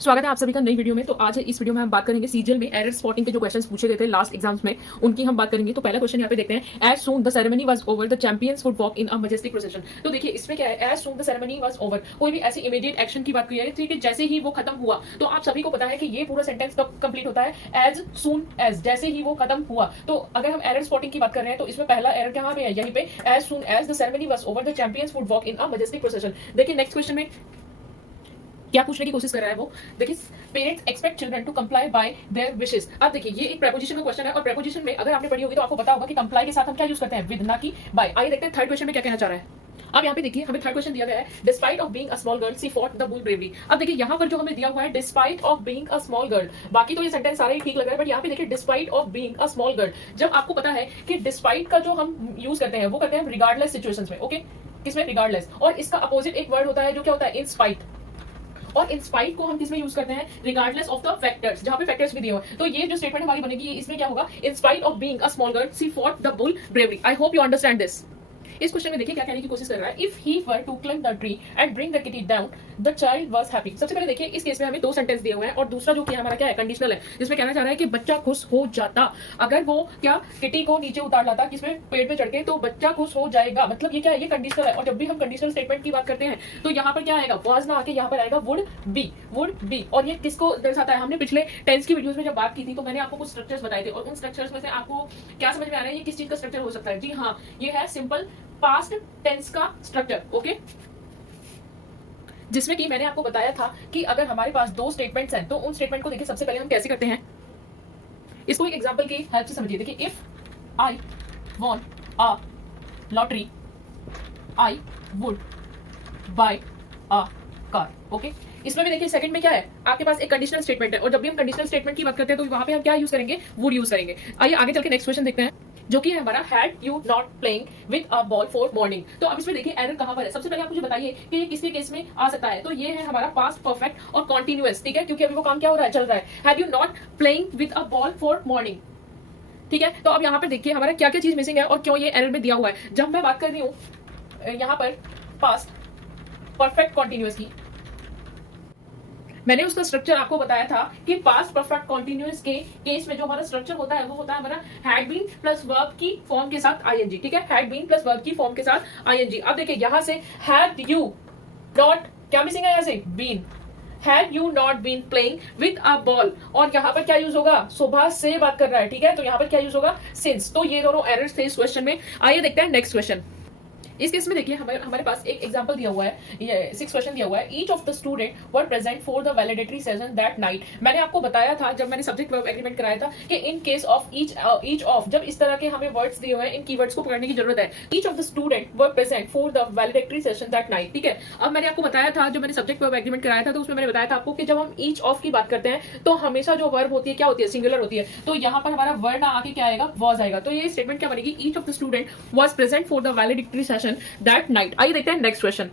स्वागत है आप सभी का नई वीडियो में। तो आज इस वीडियो में हम बात करेंगे सीजीएल में एरर स्पॉटिंग के जो क्वेश्चंस पूछे गए थे लास्ट एग्जाम्स में, उनकी हम बात करेंगे। तो पहला क्वेश्चन यहाँ पे देखते हैं, as soon the ceremony was over the champions would walk in a majestic procession. तो देखिए इसमें क्या है, as soon the ceremony was over, कोई भी ऐसी इमीडिएट एक्शन की बात की है ठीक है, जैसे ही वो खत्म हुआ। तो आप सभी को पता है कि ये पूरा सेंटेंस कब कंप्लीट होता है, एज सून एज, जैसे ही वो खत्म हुआ। तो अगर हम एरर स्पॉटिंग की बात कर रहे हैं तो इसमें पहला एरर कहाँ पे है, यहीं पे, as soon as the ceremony was over the champions would walk in a majestic procession. देखिए नेक्स्ट क्वेश्चन में क्या पूछने की कोशिश कर रहा है वो, देखिए parents expect children to comply by their wishes. अब देखिए ये एक प्रेपोजिशन का क्वेश्चन है, और प्रेपोजिशन में अगर आपने पढ़ी होगी तो आपको पता होगा कि कंप्लाई के साथ हम क्या यूज करते हैं, विद, ना कि बाय। आइए देखते हैं थर्ड क्वेश्चन में क्या कहना चाह रहा है। अब यहाँ पे देखिए हमें थर्ड क्वेश्चन दिया गया है, despite of being a small girl she fought the bull bravely. अब देखिए यहाँ पर जो हमें दिया हुआ है despite of being a small girl, बाकी तो ये सेंटेंस सारे ही ठीक लग रहा है, बट यहाँ पे देखिए despite of being a small girl. जब आपको पता है कि डिस्पाइट का जो हम यूज करते हैं वो करते हैं रिगार्डलेस सिचुएशंस में, ओके, किसमें, रिगार्डलेस। और इसका अपोजिट एक वर्ड होता है जो क्या होता है, इन स्पाइट। और इन स्पाइट को हम किसमें यूज करते हैं, रिगार्डलेस ऑफ द फैक्टर्स, जहां पे फैक्टर्स भी दिए हुए हैं। तो ये जो स्टेटमेंट हमारी बनेगी इसमें क्या होगा, in spite of being a small girl she fought the bull bravely. I hope you understand this. इस क्वेश्चन में देखिए क्या कहने की कोशिश कर रहा है, if he were to climb the tree and bring the kitty down the child was happy. सबसे पहले देखिए इस केस में हमें दो सेंटेंस दिए हुए हैं, और दूसरा जो कि हमारा क्या है, कंडीशनल है, जिसमें कहना चाह रहा है कि बच्चा खुश हो जाता अगर वो क्या किटी को नीचे उतार लाता, किसमें, पेड़ पे चढ़ के, तो बच्चा खुश हो जाएगा। मतलब ये क्या है, ये कंडीशनल है। और जब भी हम कंडीशनल स्टेटमेंट की बात करते हैं तो यहाँ पर क्या आएगा, वाज ना आके यहाँ पर आएगा वुड बी, वुड बी। और ये किसको दर्शाता है, हमने पिछले टेंस की वीडियोस में जब बात की थी तो मैंने आपको कुछ स्ट्रक्चर्स बताए थे, और उन स्ट्रक्चर्स में से आपको क्या समझ में आ रहा है, ये किस चीज का स्ट्रक्चर हो सकता है। जी हाँ, ये है सिंपल पास्ट टेंस का स्ट्रक्चर, ओके, जिसमें कि मैंने आपको बताया था कि अगर हमारे पास दो स्टेटमेंट्स हैं तो उन स्टेटमेंट को देखिए सबसे पहले हम कैसे करते हैं, इसको एक एग्जांपल की हेल्प से समझिए। देखिए if I von a lottery I would buy a car, okay. इसमें भी देखिए सेकंड में क्या है, आपके पास एक कंडीशनल स्टेटमेंट है, और जब भी हम कंडीशनल स्टेटमेंट की बात करते हैं तो वहां पे हम क्या यूज करेंगे, वुड यूज करेंगे। आइए आगे चल के नेक्स्ट क्वेश्चन देखते हैं, जो कि है हमारा, had you not playing with a ball for morning. तो अब इसमें देखिए एरर कहां पर है, सबसे पहले आप मुझे बताइए कि ये किसके केस में आ सकता है। तो ये है हमारा पास्ट परफेक्ट और कॉन्टिन्यूअस, ठीक है, क्योंकि अभी वो काम क्या हो रहा है, चल रहा है। Had you not playing with a ball for morning, ठीक है। तो अब यहाँ पर देखिए हमारा क्या क्या चीज मिसिंग है और क्यों ये एरर में दिया हुआ है। जब मैं बात कर रही हूँ यहाँ पर पास्ट परफेक्ट कॉन्टिन्यूअस की, मैंने उसका स्ट्रक्चर आपको बताया था कि पास्ट परफेक्ट कॉन्टिन्यूअस के केस में जो हमारा स्ट्रक्चर होता है वो होता है हमारा हैड बीन प्लस वर्ब की फॉर्म के साथ आईएनजी, ठीक है, हैड बीन प्लस वर्ब की फॉर्म के साथ आईएनजी। अब देखिए यहां से हैड यू नॉट, क्या मिसिंग है, यहां से been, had you not been playing with a ball, और यहाँ पर क्या यूज होगा, सुबह से बात कर रहा है, ठीक है, तो यहाँ पर क्या यूज होगा, सिंस। तो ये दोनों एरर्स थे इस क्वेश्चन में। आइए देखते हैं नेक्स्ट क्वेश्चन। इस केस में देखिए हमारे पास एक एग्जांपल दिया हुआ है, ये 6 क्वेश्चन दिया हुआ है। Each of the student were present for the validatory session that night. मैंने आपको बताया था जब मैंने सब्जेक्ट वर्ब एग्रीमेंट कराया था कि in case of each of, जब इस तरह के हमें वर्ड्स दिए हुए हैं इन कीवर्ड्स को पकड़ने की जरूरत है। Each of the student were present for the validatory session that night, ठीक है। अब मैंने आपको बताया था जब मैंने सब्जेक्ट वर्ब एग्रीमेंट कराया था तो उसमें मैंने बताया था आपको कि जब हम ईच ऑफ की बात करते हैं तो हमेशा जो वर्ब होती है क्या होती है, सिंगुलर होती है। तो यहाँ पर हमारा वर्ड ना आके क्या आएगा, वॉज आएगा। तो ये स्टेटमेंट क्या बनेगी, each of the student was present for the validatory session that night. आइए देखते हैं नेक्स्ट क्वेश्चन।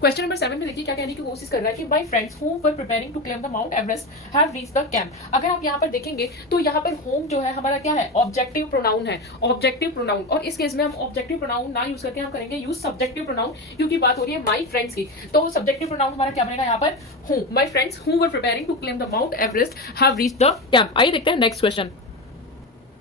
क्वेश्चन नंबर 7 में देखिए क्या कहने की कोशिश कर रहा है कि my friends who were preparing to climb the Mount Everest have reached the camp. अगर आप यहाँ पर देखेंगे तो यहाँ पर होम जो है हमारा क्या है, ऑब्जेक्टिव प्रोनाउन है, ऑब्जेक्टिव प्रोनाउन। और इस केस में हम ऑब्जेक्टिव प्रोनाउन ना यूज करके हम करेंगे यूज सब्जेक्टिव प्रोनाउन, क्योंकि बात हो रही है माय फ्रेंड्स की। तो सब्जेक्टिव प्रोनाउन हमारा क्या बनेगा यहाँ पर, who, my friends who were preparing to climb the Mount Everest have reached the camp. आइए देखते हैं नेक्स्ट क्वेश्चन।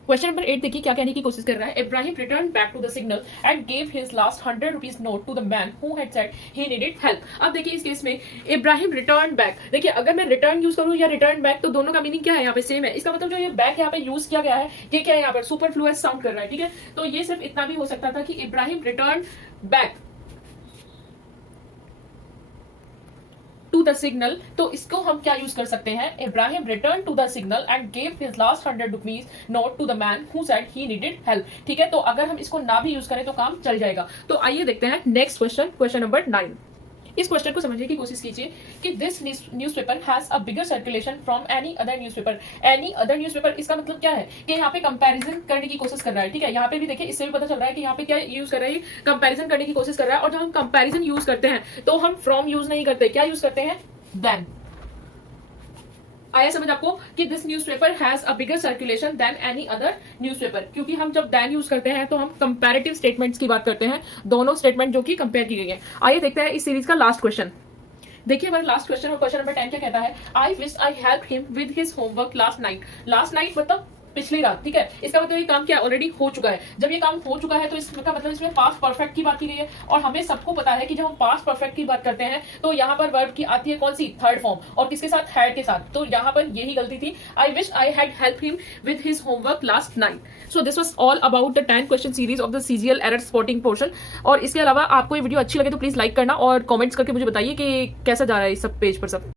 क्वेश्चन नंबर 8 देखिए क्या कहने की कोशिश कर रहा है, Ibrahim return back to the signal and gave his last 100 rupees note to the man who had said he needed help. अब देखिए इस केस में इब्राहिम रिटर्न बैक, देखिए अगर मैं रिटर्न यूज करूं या रिटर्न बैक तो दोनों का मीनिंग क्या है, यहाँ पे सेम है। इसका मतलब जो ये बैक यहाँ पे यूज किया गया है ये क्या है, यहाँ पर सुपरफ्लुअस साउंड कर रहा है, ठीक है। तो ये सिर्फ इतना भी हो सकता था कि Ibrahim return back to the signal. तो इसको हम क्या यूज कर सकते हैं, Ibrahim return to the signal and gave his last 100 rupees note to the man who said he needed help, ठीक है। तो अगर हम इसको ना भी यूज करें तो काम चल जाएगा। तो आइए देखते हैं नेक्स्ट क्वेश्चन, क्वेश्चन नंबर 9। इस क्वेश्चन को समझने की कोशिश कीजिए कि this newspaper has a bigger circulation from any other newspaper. Any other newspaper, इसका मतलब क्या है कि यहाँ पे कंपैरिजन करने की कोशिश कर रहा है, ठीक है। यहाँ पे भी देखिए इससे भी पता चल रहा है कि यहाँ पे क्या यूज कर रहा है, कंपैरिजन करने की कोशिश कर रहा है। और जब हम कंपैरिजन यूज करते हैं तो हम फ्रॉम यूज नहीं करते, क्या यूज करते हैं, देन। आया समझ आपको कि this newspaper has a bigger circulation than any other newspaper, क्योंकि हम जब देन यूज करते हैं तो हम कंपैरेटिव स्टेटमेंट्स की बात करते हैं, दोनों स्टेटमेंट जो कि कंपेयर की गई है। आइए देखते हैं इस सीरीज का लास्ट क्वेश्चन। देखिए हमारा लास्ट क्वेश्चन और क्वेश्चन नंबर 10 क्या कहता है, I wish I help him with his homework last night मतलब पिछली रात, ठीक है। इसका मतलब ये काम क्या ऑलरेडी हो चुका है। जब ये काम हो चुका है तो इसका मतलब इसमें पास्ट परफेक्ट की बात की गई है, और हमें सबको पता है कि जब हम पास्ट परफेक्ट की बात करते हैं तो यहाँ पर वर्ब की आती है कौन सी, थर्ड फॉर्म, और किसके साथ, हैड के साथ। तो यहाँ पर यही गलती थी, I wish I had help him with his homework last night. So this was all about the 10 question series of the CGL error spotting portion. और इसके अलावा आपको ये वीडियो अच्छी लगे तो प्लीज लाइक करना और कमेंट्स करके मुझे बताइए कि कैसा जा रहा है इस सब पेज पर सब।